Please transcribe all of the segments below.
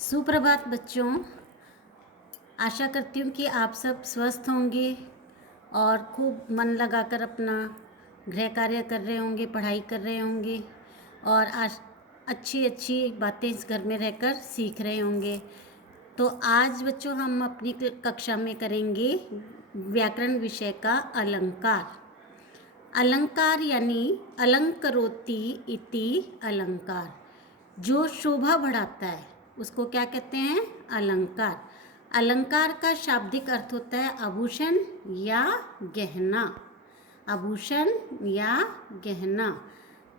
सुप्रभात बच्चों। आशा करती हूँ कि आप सब स्वस्थ होंगे और खूब मन लगाकर अपना गृह कार्य कर रहे होंगे, पढ़ाई कर रहे होंगे और आज अच्छी अच्छी बातें इस घर में रहकर सीख रहे होंगे। तो आज बच्चों हम अपनी कक्षा में करेंगे व्याकरण विषय का अलंकार। अलंकार यानी अलंकरोति इति अलंकार, जो शोभा बढ़ाता है उसको क्या कहते हैं? अलंकार। अलंकार का शाब्दिक अर्थ होता है आभूषण या गहना। आभूषण या गहना।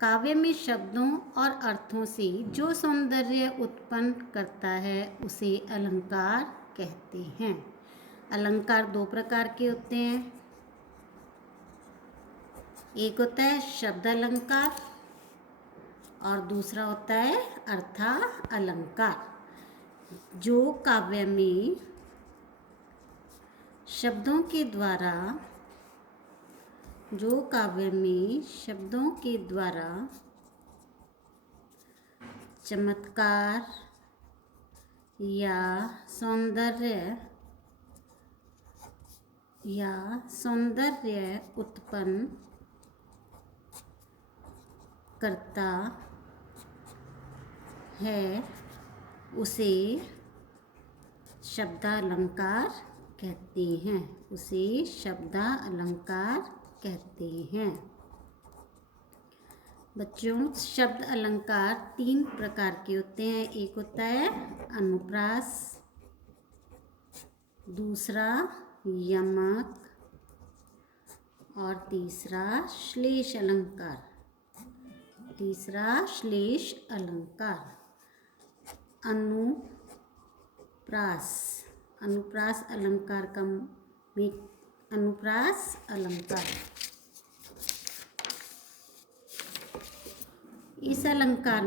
काव्य में शब्दों और अर्थों से जो सौंदर्य उत्पन्न करता है उसे अलंकार कहते हैं। अलंकार दो प्रकार के होते हैं। एक होता है शब्द अलंकार और दूसरा होता है अर्था अलंकार। जो काव्य में शब्दों के द्वारा चमत्कार या सौंदर्य उत्पन्न करता है उसे शब्दालंकार कहते हैं। बच्चों, शब्द अलंकार तीन प्रकार के होते हैं। एक होता है अनुप्रास, दूसरा यमक और तीसरा श्लेष अलंकार। अनुप्रास अलंकार। इस अलंकार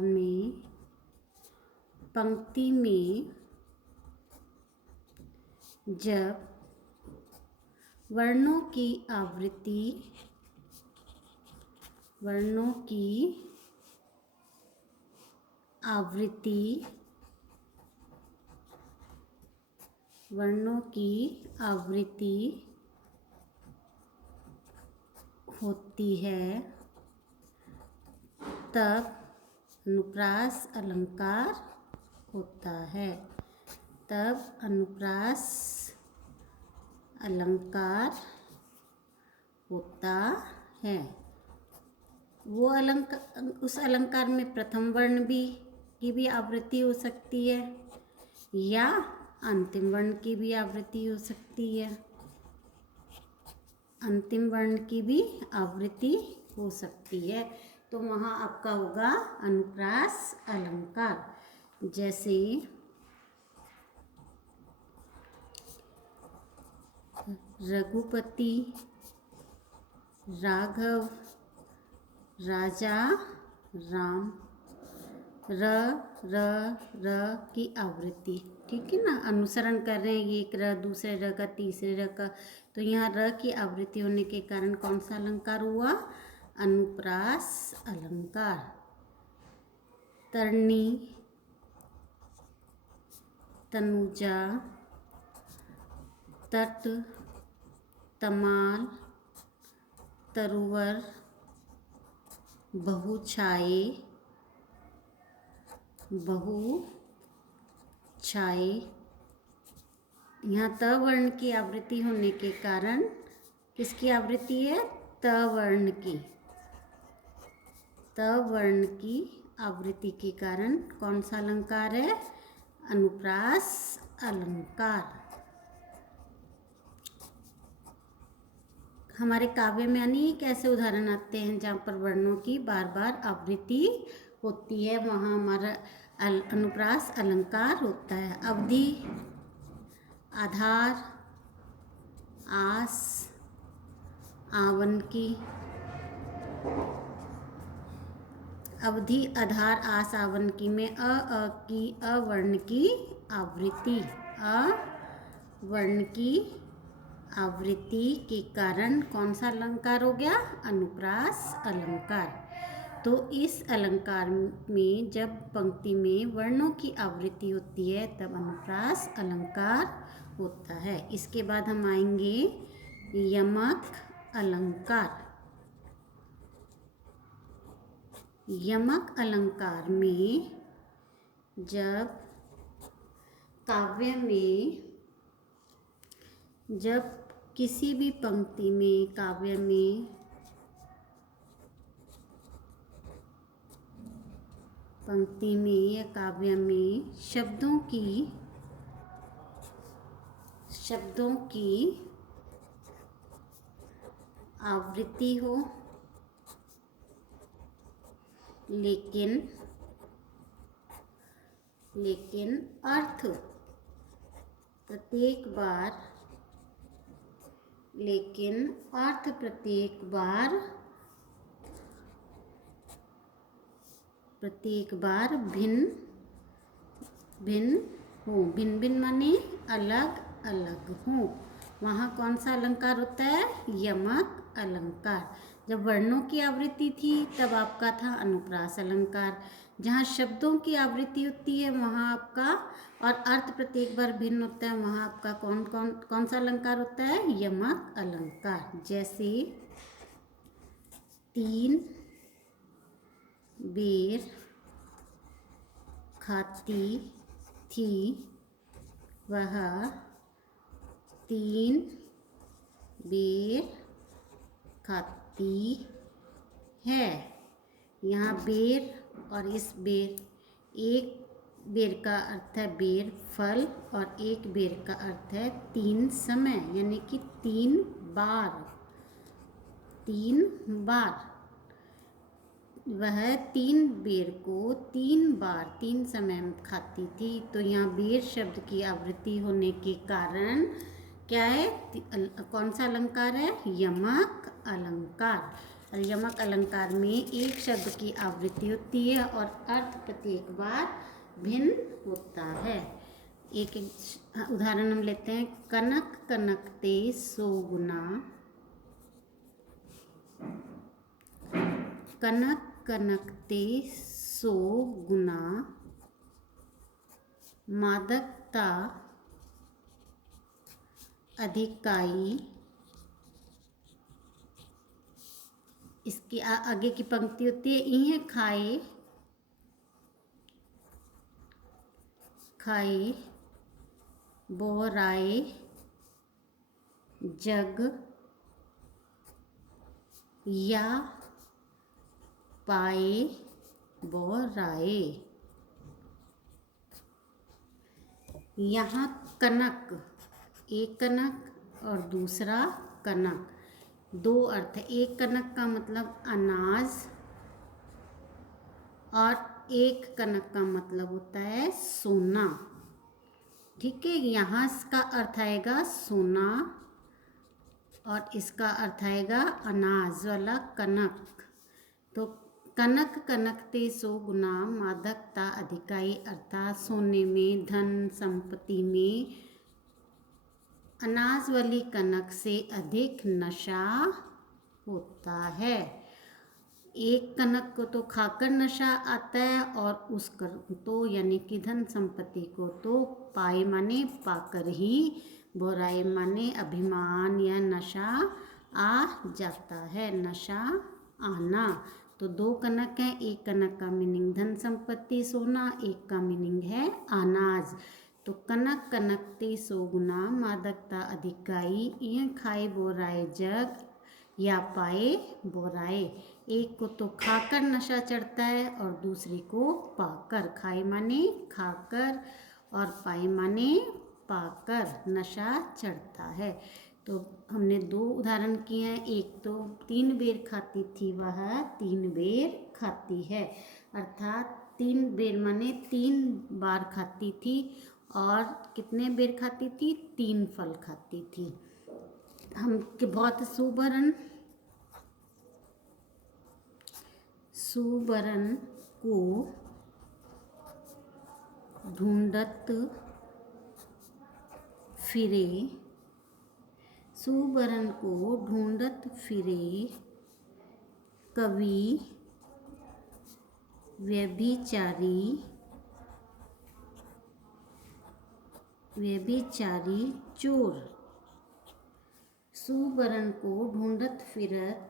में पंक्ति में जब वर्णों की आवृत्ति होती है तब अनुप्रास अलंकार होता है। वो उस अलंकार में प्रथम वर्ण की भी आवृत्ति हो सकती है या अंतिम वर्ण की भी आवृत्ति हो सकती है। तो वहाँ आपका होगा अनुप्रास अलंकार। जैसे रघुपति, राघव, राजा, राम। र की आवृत्ति, ठीक है ना, अनुसरण कर रहे हैं ये एक र, दूसरे र का, तीसरे र का। तो यहाँ र की आवृत्ति होने के कारण कौन सा अलंकार हुआ? अनुप्रास अलंकार। तरणी, तनुजा, तट, तमाल, तरुवर, बहुछाये। यहाँ त वर्ण की आवृत्ति होने के कारण किसकी आवृत्ति है? त वर्ण की आवृत्ति के कारण कौन सा अलंकार है? अनुप्रास अलंकार। हमारे काव्य में अनेक ऐसे उदाहरण आते हैं जहाँ पर वर्णों की बार बार आवृत्ति होती है, वहाँ हमारा अनुप्रास अलंकार होता है। अवधि, आधार, आस, आवन की। अवधि, आधार, आस, आवन की में अवर्ण की आवृत्ति आवृत्ति के कारण कौन सा अलंकार हो गया? अनुप्रास अलंकार। तो इस अलंकार में जब पंक्ति में वर्णों की आवृत्ति होती है तब अनुप्रास अलंकार होता है। इसके बाद हम आएंगे यमक अलंकार। यमक अलंकार में जब काव्य में जब किसी भी पंक्ति में काव्य या काव्य में शब्दों की आवृत्ति हो, लेकिन अर्थ प्रत्येक बार भिन्न हो। भिन्न माने अलग अलग हो, वहाँ कौन सा अलंकार होता है? यमक अलंकार। जब वर्णों की आवृत्ति थी तब आपका था अनुप्रास अलंकार। जहाँ शब्दों की आवृत्ति होती है वहाँ आपका, और अर्थ प्रत्येक बार भिन्न होता है, वहाँ आपका कौन सा अलंकार होता है? यमक अलंकार। जैसे 3 बेर खाती थी वह 3 बेर खाती है। यहाँ बेर और इस बेर, एक बेर का अर्थ है बेर फल और एक बेर का अर्थ है 3 समय, यानी कि 3 बार। वह 3 बेर को 3 बार 3 समय में खाती थी। तो यहाँ बेर शब्द की आवृत्ति होने के कारण क्या है? कौन सा अलंकार है? यमक अलंकार। और यमक अलंकार में एक शब्द की आवृत्ति होती है और अर्थ प्रत्येक बार भिन्न होता है। एक उदाहरण हम लेते हैं। कनक कनकते सो गुना, कनक कनकते सो गुना मादकता अधिकाई। इसके आगे की पंक्ति होती है इह खाए बोराए जग या पाए बोराए। यहाँ कनक, एक कनक और दूसरा कनक, दो अर्थ। एक कनक का मतलब अनाज और एक कनक का मतलब होता है सोना। ठीक है, यहाँ इसका अर्थ आएगा सोना और इसका अर्थ आएगा अनाज वाला कनक। तो कनक कनकते सो गुना मादकता अधिकाई, अर्थात सोने में, धन संपत्ति में अनाज वाली कनक से अधिक नशा होता है। एक कनक को तो खाकर नशा आता है और उस तो यानी कि धन संपत्ति को तो पाए माने पाकर ही, बोराए माने अभिमान या नशा आ जाता है, नशा आना। तो दो कनक है, एक कनक का मीनिंग धन संपत्ति सोना, एक का मीनिंग है अनाज। तो कनक कनकते सो गुना मादकता अधिकाई, यह खाए बोराए जग या पाए बोराए। एक को तो खाकर नशा चढ़ता है और दूसरे को पाकर। खाए माने खाकर और पाए माने पाकर नशा चढ़ता है। तो हमने दो उदाहरण किए हैं। एक तो 3 बेर खाती थी वह 3 बेर खाती है, अर्थात 3 बेर माने 3 बार खाती थी। और कितने बेर खाती थी? 3 फल खाती थी। हम के बहुत सुबरन को ढूंढत फिरे सुबरन को ढूंढत फिरे कवि व्यभिचारी चोर। सुबरन को ढूंढत फिरत,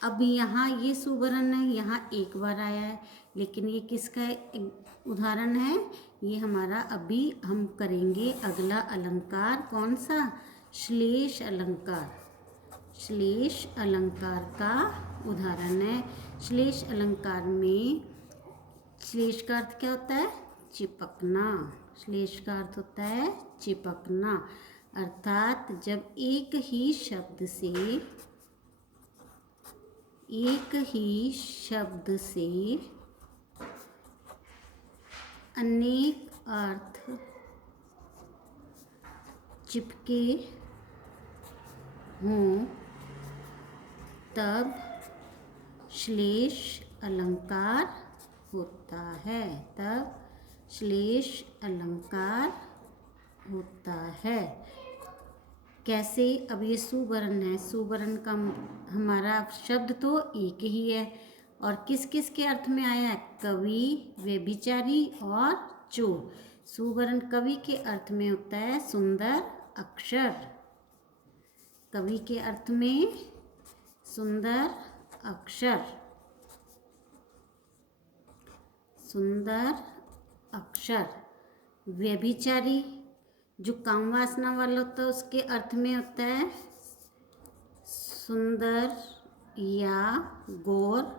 अब यहाँ ये सुबरन है, यहाँ एक बार आया है, लेकिन ये किसका उदाहरण है? ये हमारा अभी हम करेंगे अगला अलंकार, कौन सा? श्लेष अलंकार। श्लेष अलंकार का उदाहरण है। श्लेष अलंकार में श्लेष का अर्थ क्या होता है? चिपकना। श्लेष का अर्थ होता है चिपकना, अर्थात जब एक ही शब्द से अनेक अर्थ चिपके हों तब श्लेष अलंकार होता है। श्लेष अलंकार होता है। कैसे? अब ये सुबरन है, सुबरन का हमारा शब्द तो एक ही है, और किस किस के अर्थ में आया है? कवि, व्यभिचारी और चोर। सुबरन कवि के अर्थ में होता है सुंदर अक्षर। कवि के अर्थ में सुंदर अक्षर। सुंदर अक्षर। व्यभिचारी जो काम वासना वाला होता है उसके अर्थ में होता है सुंदर या गौर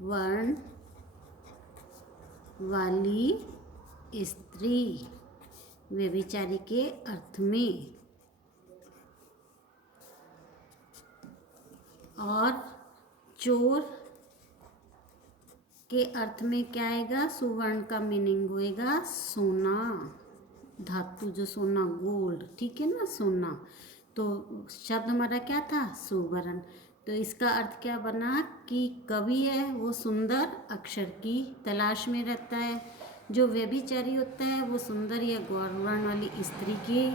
वर्ण वाली स्त्री। व्यभिचारी के अर्थ में। और चोर के अर्थ में क्या आएगा? सुवर्ण का मीनिंग होएगा सोना, धातु जो सोना, गोल्ड, ठीक है ना, सोना। तो शब्द हमारा क्या था? सुवर्ण। तो इसका अर्थ क्या बना कि कवि है वो सुंदर अक्षर की तलाश में रहता है, जो व्यभिचारी होता है वो सुंदर या गौरवर्ण वाली स्त्री की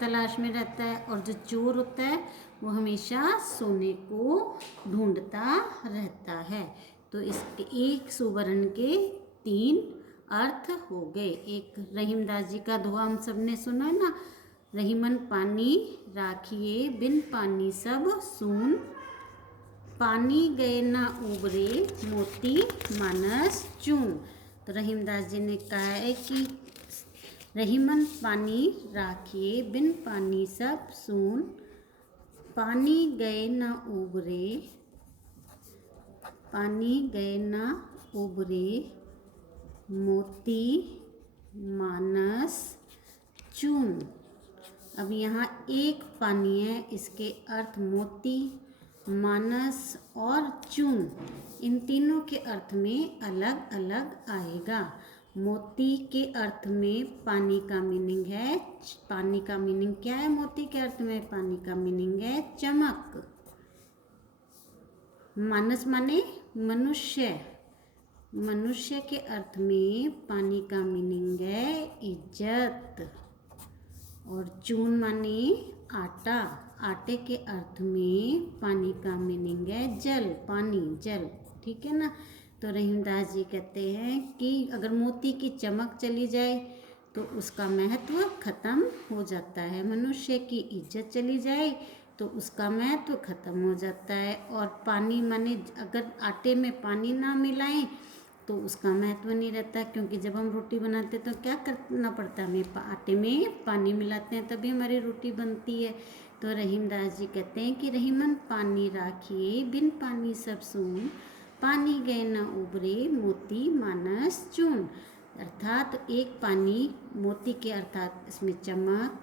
तलाश में रहता है, और जो चोर होता है वो हमेशा सोने को ढूंढता रहता है। तो इसके एक सुवर्ण के 3 अर्थ हो गए। एक रहीमदास जी का दोहा हम सब ने सुना है ना, रहीमन पानी राखिए बिन पानी सब सून, पानी गए ना उबरे मोती मानस चून। तो रहीमदास जी ने कहा है कि रहीमन पानी राखिए बिन पानी सब सून, पानी गए ना उबरे मोती मानस चून। अब यहाँ एक पानी है, इसके अर्थ मोती, मानस और चून, इन तीनों के अर्थ में अलग अलग आएगा। मोती के अर्थ में पानी का मीनिंग है, पानी का मीनिंग क्या है? मोती के अर्थ में पानी का मीनिंग है चमक। मानस माने मनुष्य, मनुष्य के अर्थ में पानी का मीनिंग है इज्जत। और चून माने आटा, आटे के अर्थ में पानी का मीनिंग है जल, पानी, जल, ठीक है ना। तो रहीमदास जी कहते हैं कि अगर मोती की चमक चली जाए तो उसका महत्व खत्म हो जाता है, मनुष्य की इज्जत चली जाए तो उसका महत्व खत्म हो जाता है। और पानी माने अगर आटे में पानी ना मिलाएं तो उसका महत्व नहीं रहता, क्योंकि जब हम रोटी बनाते हैं तो क्या करना पड़ता है? हमें आटे में पानी मिलाते हैं तभी हमारी रोटी बनती है। तो रहीमदास जी कहते हैं कि रहीमन पानी राखिए बिन पानी सब सून, पानी गए न उबरे मोती मानस चून। अर्थात एक पानी, मोती के अर्थात इसमें चमक,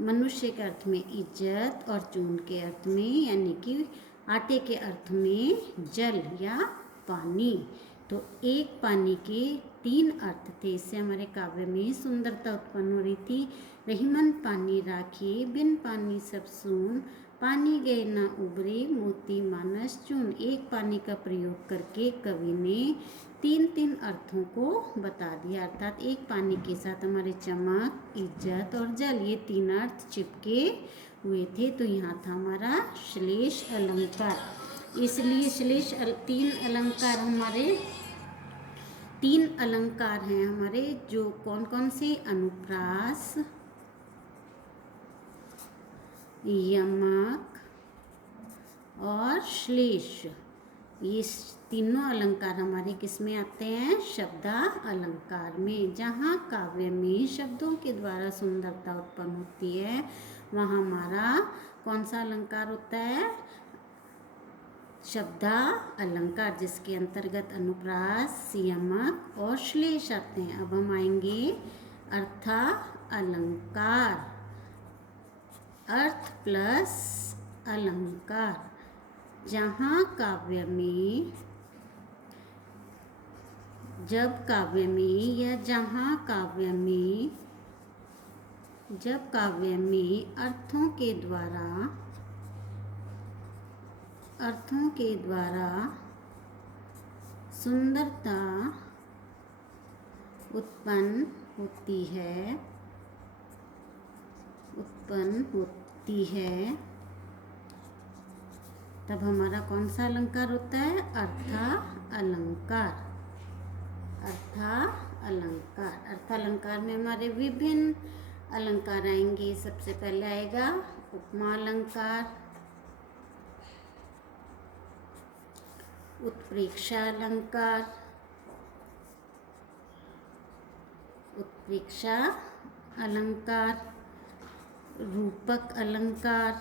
मनुष्य के अर्थ में इज्जत, और चून के अर्थ में यानी कि आटे के अर्थ में जल या पानी। तो एक पानी के 3 अर्थ थे। इससे हमारे काव्य में सुंदरता उत्पन्न हो रही थी। रहीमन पानी राखिए बिन पानी सब सून, पानी गए ना उबरे मोती मानस चून। एक पानी का प्रयोग करके कवि ने 3 अर्थों को बता दिया, अर्थात एक पानी के साथ हमारे चमक, इज्जत और जल, ये 3 अर्थ चिपके हुए थे। तो यहाँ था हमारा श्लेष अलंकार। इसलिए श्लेष 3 अलंकार हैं हमारे, जो कौन कौन से, अनुप्रास, यमक और श्लेष। ये तीनों अलंकार हमारे किस में आते हैं, शब्दा अलंकार में। जहाँ काव्य में शब्दों के द्वारा सुंदरता उत्पन्न होती है, वहाँ हमारा कौन सा अलंकार होता है, शब्दा अलंकार, जिसके अंतर्गत अनुप्रास, यमक और श्लेष आते हैं। अब हम आएंगे अर्था अलंकार, अर्थ प्लस अलंकार। जहाँ काव्य में, जब काव्य में या जहाँ काव्य में, जब काव्य में अर्थों के द्वारा सुंदरता उत्पन्न होती है, तब हमारा कौन सा अलंकार होता है, अर्था अलंकार। अर्था अलंकार, अर्थालंकार में हमारे विभिन्न अलंकार आएंगे। सबसे पहले आएगा उपमा अलंकार, उत्प्रेक्षा अलंकार, उत्प्रेक्षा अलंकार, रूपक अलंकार,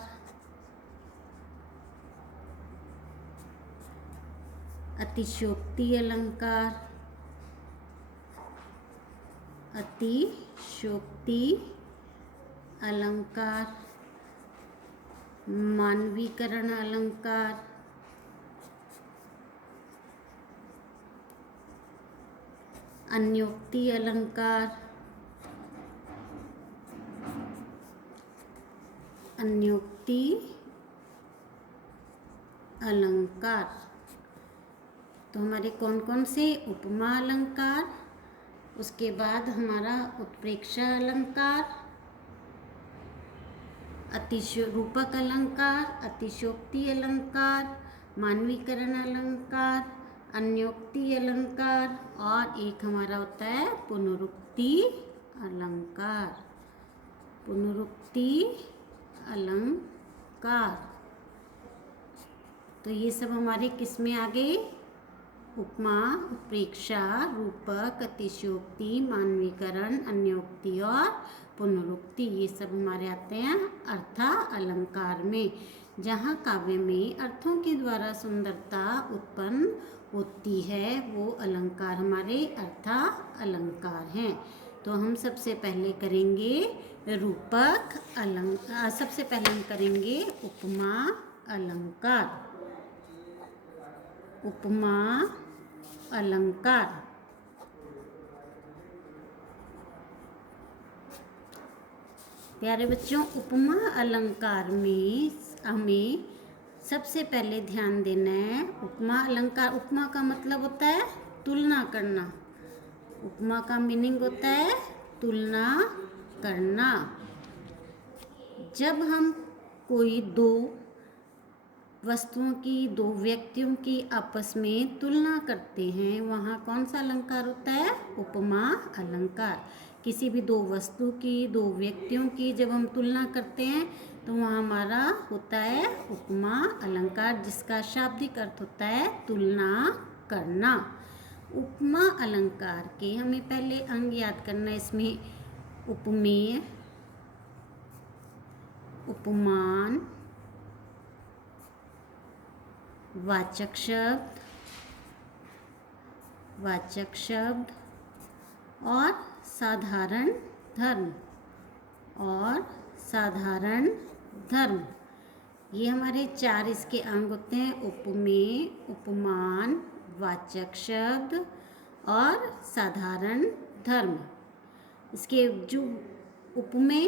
अतिशयोक्ति अलंकार, अतिशयोक्ति अलंकार, मानवीकरण अलंकार, अन्योक्ति अलंकार, अन्योक्ति अलंकार। तो हमारे कौन कौन से, उपमा अलंकार, उसके बाद हमारा उत्प्रेक्षा अलंकार, रूपक अलंकार, अतिशयोक्ति अलंकार, मानवीकरण अलंकार, अन्योक्ति अलंकार, और एक हमारा होता है पुनरुक्ति अलंकार, पुनरुक्ति अलंकार। तो ये सब हमारे किस में आ गए, उपमा, उत्प्रेक्षा, रूपक, अतिशयोक्ति, मानवीकरण, अन्योक्ति और पुनरुक्ति, ये सब हमारे आते हैं अर्था अलंकार में। जहाँ काव्य में अर्थों के द्वारा सुंदरता उत्पन्न होती है, वो अलंकार हमारे अर्था अलंकार हैं। तो हम सबसे पहले करेंगे रूपक अलंकार, सबसे पहले हम करेंगे उपमा अलंकार। उपमा अलंकार, प्यारे बच्चों, उपमा अलंकार में हमें सबसे पहले ध्यान देना है, उपमा अलंकार, उपमा का मतलब होता है तुलना करना। उपमा का मीनिंग होता है तुलना करना। जब हम कोई दो वस्तुओं की, दो व्यक्तियों की आपस में तुलना करते हैं, वहाँ कौन सा अलंकार होता है, उपमा अलंकार। किसी भी दो वस्तु की, दो व्यक्तियों की जब हम तुलना करते हैं, तो वहाँ हमारा होता है उपमा अलंकार, जिसका शाब्दिक अर्थ होता है तुलना करना। उपमा अलंकार के हमें पहले अंग याद करना है। इसमें उपमेय, उपमान, वाचक शब्द और साधारण धर्म, ये हमारे 4 इसके अंग होते हैं, उपमेय, उपमान, वाचक शब्द और साधारण धर्म। इसके जो उपमेय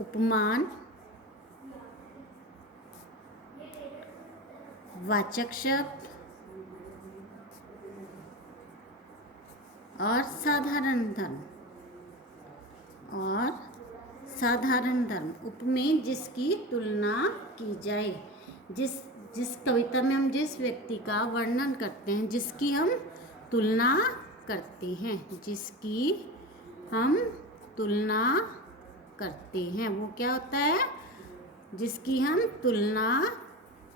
उपमान, वाचक शब्द और साधारण धर्म। और साधारण धर्म उपमेय जिसकी तुलना की जाए, जिस कविता में हम जिस व्यक्ति का वर्णन करते हैं, जिसकी हम तुलना करते हैं, जिसकी हम तुलना करते हैं, वो क्या होता है? जिसकी हम तुलना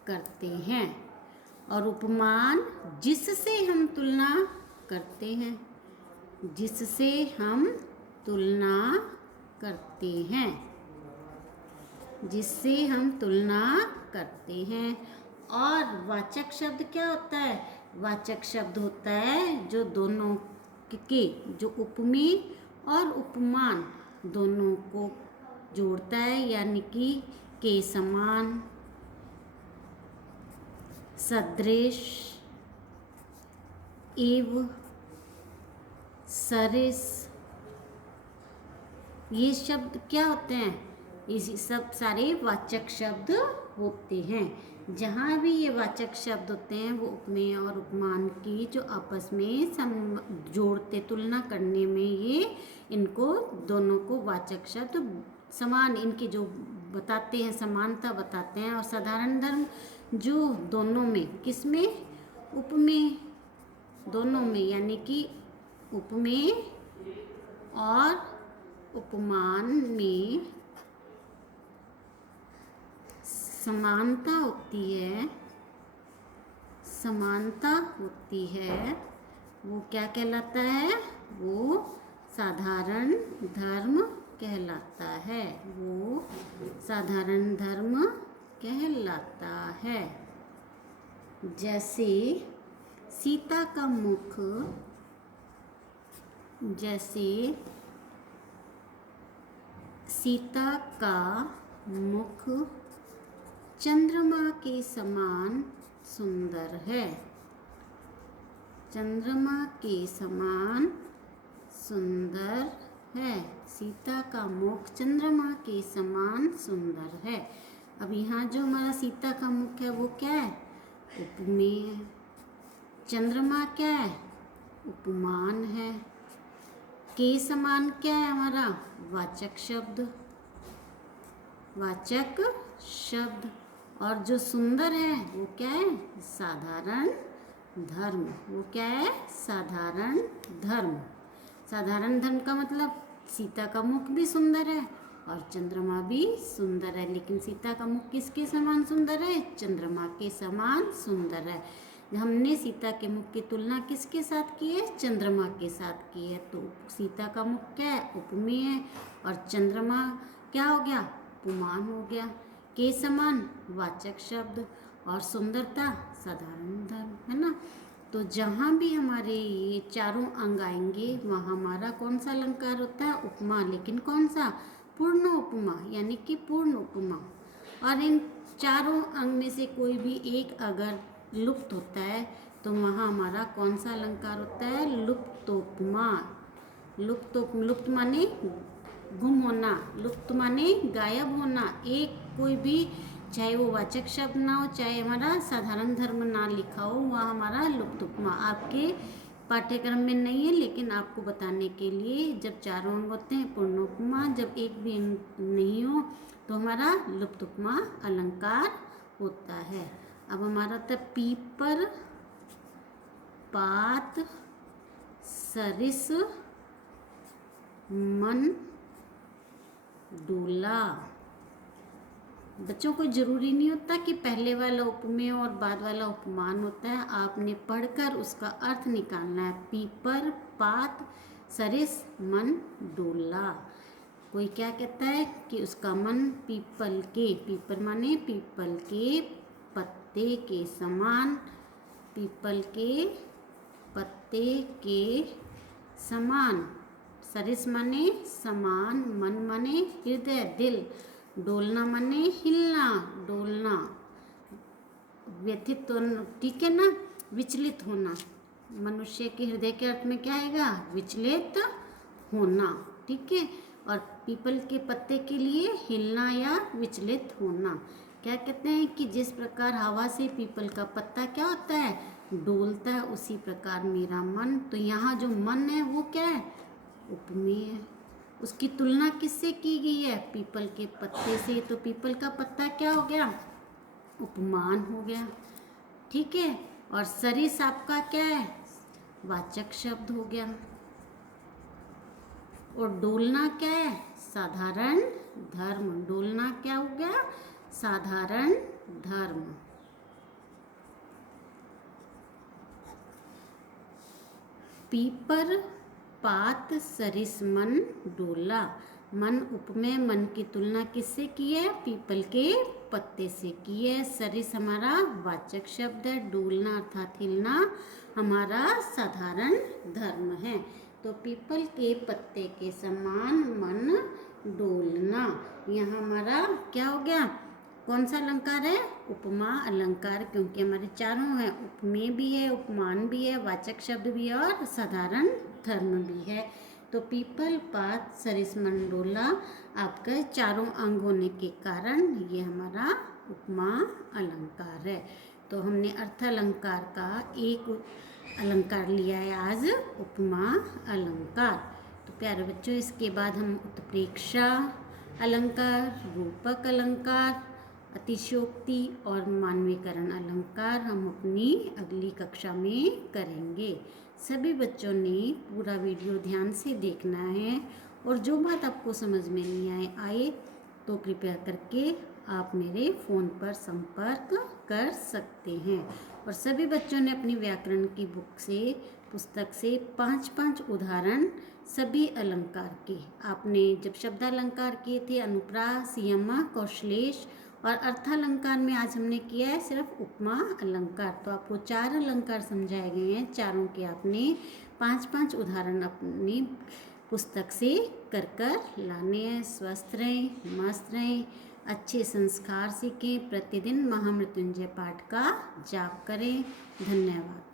करते हैं। और उपमान जिससे हम तुलना करते हैं, जिससे हम तुलना करते हैं, जिससे हम तुलना करते हैं। और वाचक शब्द क्या होता है? वाचक शब्द होता है जो दोनों के जो उपमेय और उपमान दोनों को जोड़ता है, यानी कि के समान, सदृश, एव, सरिस, ये शब्द क्या होते हैं? इसी सब सारे वाचक शब्द होते हैं। जहाँ भी ये वाचक शब्द होते हैं वो उपमेय और उपमान की जो आपस में जोड़ते, तुलना करने में ये इनको दोनों को वाचक शब्द समान, इनकी जो बताते हैं, समानता बताते हैं। और साधारण धर्म जो दोनों में, किसमें? उपमेय दोनों में, यानी कि उपमेय और उपमान में समानता होती है, समानता होती है, वो क्या कहलाता है? वो साधारण धर्म कहलाता है, वो साधारण धर्म कहलाता है। जैसे सीता का मुख, जैसे सीता का मुख चंद्रमा के समान सुंदर है, चंद्रमा के समान सुंदर है। सीता का मुख चंद्रमा के समान सुंदर है। अब यहाँ जो हमारा सीता का मुख है वो क्या है? उपमेय है। चंद्रमा क्या है? उपमान है। के समान क्या है हमारा? वाचक शब्द, वाचक शब्द। और जो सुंदर है वो क्या है? साधारण धर्म। वो क्या है? साधारण धर्म। साधारण धर्म का मतलब सीता का मुख भी सुंदर है और चंद्रमा भी सुंदर है, लेकिन सीता का मुख किसके समान सुंदर है? चंद्रमा के समान सुंदर है। हमने सीता के मुख की तुलना किसके साथ की है? चंद्रमा के साथ की है। तो सीता का मुख क्या है? उपमेय है। और चंद्रमा क्या हो गया? उपमान हो गया। के समान वाचक शब्द और सुंदरता साधारण धर्म, है ना। तो जहाँ भी हमारे ये चारों अंग आएंगे वहाँ हमारा कौन सा अलंकार होता है? उपमा। लेकिन कौन सा? पूर्ण उपमा, यानी कि पूर्ण उपमा। और इन चारों अंग में से कोई भी एक अगर लुप्त होता है तो वहाँ हमारा कौन सा अलंकार होता है? लुप्तोपमा। लुप्त माने गुम होना, लुप्त माने गायब होना। एक कोई भी, चाहे वो वाचक शब्द ना हो, चाहे हमारा साधारण धर्म ना लिखा हो, वह हमारा लुप्त उपमा। आपके पाठ्यक्रम में नहीं है, लेकिन आपको बताने के लिए, जब चारों अंग होते हैं पूर्ण उपमा, जब एक भी नहीं हो तो हमारा लुप्त उपमा अलंकार होता है। अब हमारा होता है पीपर, पात, सरिस, मन, डोला। बच्चों को जरूरी नहीं होता कि पहले वाला उपमेय और बाद वाला उपमान होता है, आपने पढ़कर उसका अर्थ निकालना है। पीपर, पात, सरिस, मन, डोला। कोई क्या कहता है कि उसका मन पीपल के, पीपर माने पीपल के पत्ते के समान, पीपल के पत्ते के समान। सरिस माने समान, मन माने हृदय, दिल, डोलना माने हिलना, डोलना, व्यथित, ठीक है ना, विचलित होना। मनुष्य के हृदय के अर्थ में क्या आएगा? विचलित होना, ठीक है। और पीपल के पत्ते के लिए हिलना या विचलित होना। क्या कहते हैं कि जिस प्रकार हवा से पीपल का पत्ता क्या होता है, डोलता है, उसी प्रकार मेरा मन। तो यहाँ जो मन है वो क्या है, उपमेय है। उसकी तुलना किससे की गई है, पीपल के पत्ते से। तो पीपल का पत्ता क्या हो गया, उपमान हो गया। ठीक है। और सरिस आपका क्या है, वाचक शब्द हो गया। और डोलना क्या है, साधारण धर्म। डोलना क्या हो गया, साधारण धर्म। पीपर पात सरिस मन डोला। मन उपमेय, मन की तुलना किससे की है, पीपल के पत्ते से की है। सरिस हमारा वाचक शब्द है, डोलना अर्थात हिलना हमारा साधारण धर्म है। तो पीपल के पत्ते के समान मन डोलना, यहाँ हमारा क्या हो गया, कौन सा अलंकार है, उपमा अलंकार, क्योंकि हमारे चारों हैं, उपमेय भी है, उपमान भी है, वाचक शब्द भी है और साधारण धर्म भी है। तो पीपल पात सरिस मन डोला आपका चारों अंग होने के कारण ये हमारा उपमा अलंकार है। तो हमने अर्थ अलंकार का एक अलंकार लिया है आज, उपमा अलंकार। तो प्यारे बच्चों, इसके बाद हम उत्प्रेक्षा अलंकार, रूपक अलंकार, अतिशयोक्ति और मानवीकरण अलंकार हम अपनी अगली कक्षा में करेंगे। सभी बच्चों ने पूरा वीडियो ध्यान से देखना है, और जो बात आपको समझ में नहीं आए तो कृपया करके आप मेरे फ़ोन पर संपर्क कर सकते हैं। और सभी बच्चों ने अपनी व्याकरण की बुक से, पुस्तक से 5-5 उदाहरण सभी अलंकार के, आपने जब शब्दालंकार किए थे अनुप्रास, यमा, कौशलेश, और अर्थालंकार में आज हमने किया है सिर्फ उपमा अलंकार। तो आपको 4 अलंकार समझाए गए हैं, चारों के आपने 5-5 उदाहरण अपनी पुस्तक से कर लाने हैं। स्वस्थ रहें, मस्त रहें, अच्छे संस्कार सीखें, प्रतिदिन महामृत्युंजय पाठ का जाप करें। धन्यवाद।